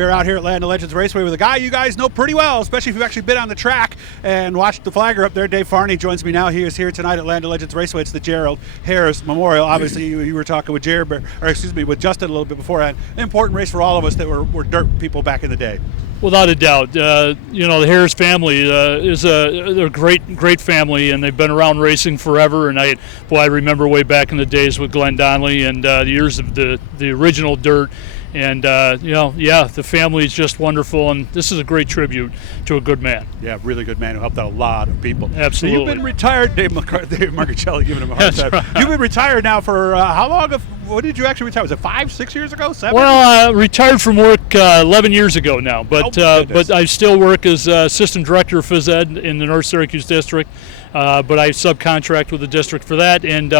We're out here at Land of Legends Raceway with a guy you guys know pretty well, especially if you've actually been on the track and watched the flagger up there. Dave Farney joins me now. He is here tonight at Land of Legends Raceway. It's the Gerald Harris Memorial. Obviously, you were talking with with Justin a little bit beforehand. An important race for all of us that were dirt people back in the day. Without a doubt. The Harris family is a great family, and they've been around racing forever. And I remember way back in the days with Glenn Donnelly and the years of the original dirt. And, the family is just wonderful, and this is a great tribute to a good man. Yeah, really good man who helped out a lot of people. Absolutely. So you've been retired, Dave Marchelli giving him a hard time. Right. You've been retired now for how long? When did you actually retire? Was it 5, 6 years ago? 7? Well, retired from work 11 years ago now, but I still work as assistant director of phys ed in the North Syracuse district. But I subcontract with the district for that, and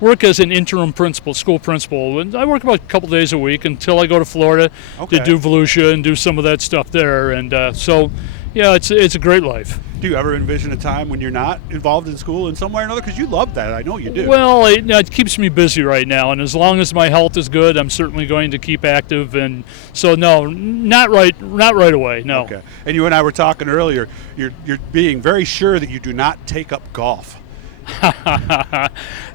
work as an interim school principal. And I work about a couple days a week until I go to Florida to do Volusia and do some of that stuff there. And it's a great life. Do you ever envision a time when you're not involved in school in some way or another? Because you love that. I know you do. Well, it keeps me busy right now, and as long as my health is good, I'm certainly going to keep active. And so, no, not right away. No. Okay. And you and I were talking earlier. You're being very sure that you do not take up golf.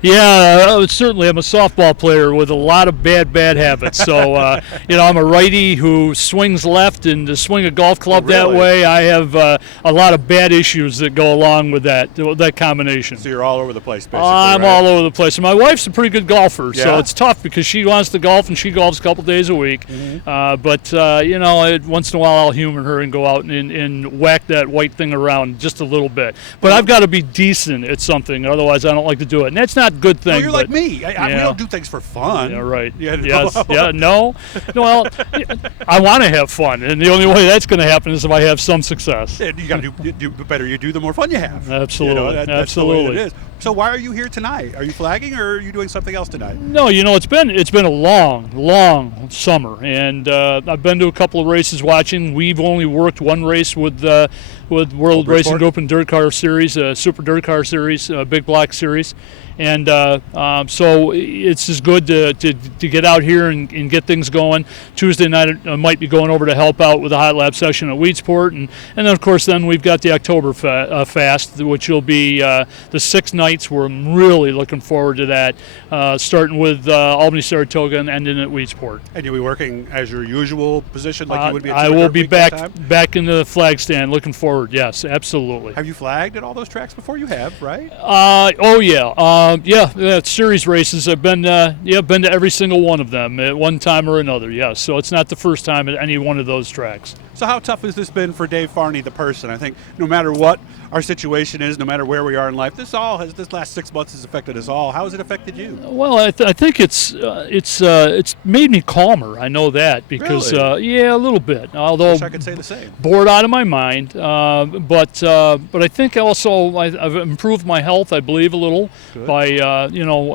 Yeah, certainly. I'm a softball player with a lot of bad habits. So, I'm a righty who swings left, and to swing a golf club that way, I have a lot of bad issues that go along with that combination. So you're all over the place, basically. I'm all over the place. And my wife's a pretty good golfer, yeah. So it's tough because she wants to golf, and she golfs a couple days a week. Mm-hmm. Once in a while I'll humor her and go out and whack that white thing around just a little bit. But I've got to be decent at something. Otherwise, I don't like to do it, and that's not a good thing. No, you're like me. We don't do things for fun. Yeah, right. Yes. Yeah. No. Well, I want to have fun, and the only way that's going to happen is if I have some success. And you got to do the better you do, the more fun you have. Absolutely. That's Absolutely. the way it is. So why are you here tonight? Are you flagging, or are you doing something else tonight? No, it's been a long summer, and I've been to a couple of races watching. We've only worked one race with World Racing Group and Dirt Car Series, Super Dirt Car Series, Big Block Series. And so it's just good to get out here and get things going. Tuesday night I might be going over to help out with a hot lap session at Weedsport. And then, of course, then we've got the OktoberFAST, which will be the 6 nights. We're really looking forward to that, starting with Albany, Saratoga, and ending at Weedsport. And you'll be working as your usual position like you would be at I will be back in the flag stand. Looking forward, yes, absolutely. Have you flagged at all those tracks before? You have, right? Series races. I've been to every single one of them at one time or another. Yes, so it's not the first time at any one of those tracks. So how tough has this been for Dave Farney, the person? I think no matter what our situation is, no matter where we are in life, this last 6 months has affected us all. How has it affected you? Well, I think it's made me calmer. I know that because really? A little bit. Although wish I could say the same. Bored out of my mind, but I think also I've improved my health. I believe a little. Good. By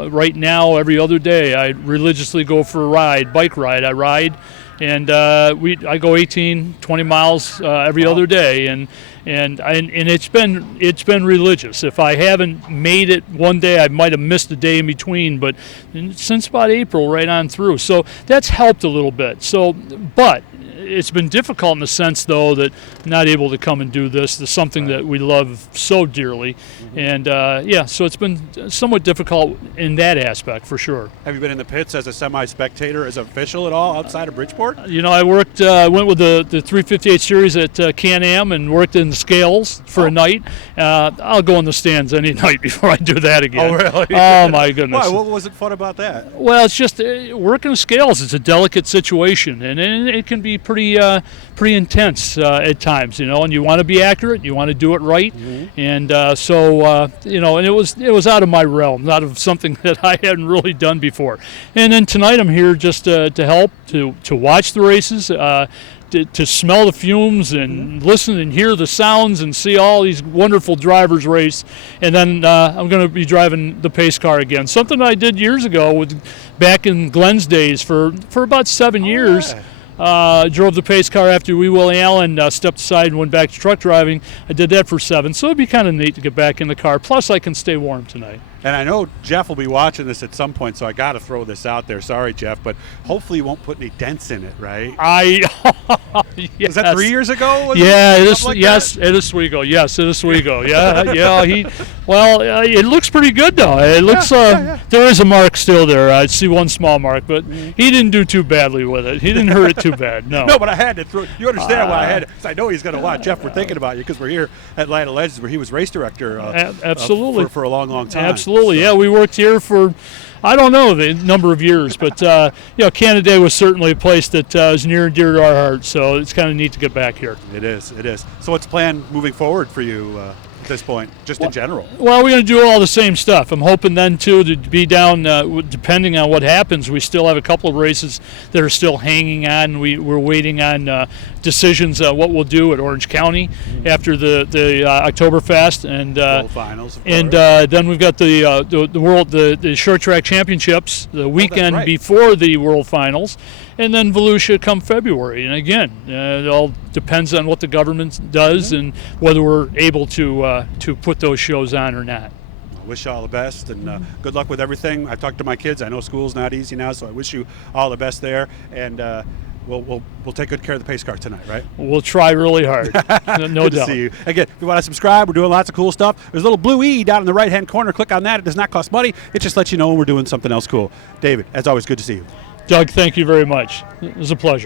right now every other day I religiously go for a bike ride. I ride. And I go 18, 20 miles every other day, and it's been religious. If I haven't made it one day, I might have missed a day in between, but since about April right on through. So that's helped a little bit. But it's been difficult in the sense, though, that I'm not able to come and do this. There's something that we love so dearly. Mm-hmm. And, so it's been somewhat difficult in that aspect, for sure. Have you been in the pits as a semi-spectator, as an official at all outside of Bridgeport? I went with the 358 series at Can-Am and worked in the scales for a night. I'll go in the stands any night before I do that again. Oh, really? Oh, my goodness. Why? What was it fun about that? Well, it's just working the scales. It's a delicate situation, and it can be pretty intense at times, and you want to be accurate, you want to do it right, mm-hmm. And and it was out of my realm, out of something that I hadn't really done before. And then tonight I'm here just to help, to watch the races, to smell the fumes and listen and hear the sounds and see all these wonderful drivers race. And then I'm going to be driving the pace car again, something I did years ago back in Glenn's days for about 7 years. Yeah. Drove the pace car after Wee Willie Allen stepped aside and went back to truck driving. I did that for 7, so it'd be kind of neat to get back in the car. Plus, I can stay warm tonight. And I know Jeff will be watching this at some point, so I got to throw this out there. Sorry, Jeff, but hopefully you won't put any dents in it, right? Yes. Was that 3 years ago? Yeah, it is. Like Yes, that? it is Swigo. Yes, it is Swigo. Yeah, yeah. It looks pretty good though. It looks. There is a mark still there. I see one small mark, but he didn't do too badly with it. He didn't hurt it too bad. No. No, but I had to throw. You understand why I had? Because I know he's going to watch. Jeff, we're thinking about you because we're here at Land of Legends, where he was race director. Absolutely. For a long, long time. Absolutely. So. Yeah, we worked here for, I don't know the number of years, but Canada was certainly a place that is near and dear to our hearts. So it's kind of neat to get back here. It is. It is. So what's planned moving forward for you at this point, just in general? Well, we're going to do all the same stuff. I'm hoping then too to be down. Depending on what happens, we still have a couple of races that are still hanging on. We're waiting on decisions what we'll do at Orange County after the OktoberFAST and World Finals, and then we've got the short track championships the weekend before the World Finals, and then Volusia come February. And again, it all depends on what the government does and whether we're able to put those shows on or not. I wish you all the best and good luck with everything. I talked to my kids. I know school's not easy now, so I wish you all the best there. And we'll take good care of the pace car tonight, right? We'll try really hard. No Good doubt. to see you. Again, if you want to subscribe, we're doing lots of cool stuff. There's a little blue E down in the right-hand corner. Click on that. It does not cost money. It just lets you know when we're doing something else cool. David, as always, good to see you. Doug, thank you very much. It was a pleasure.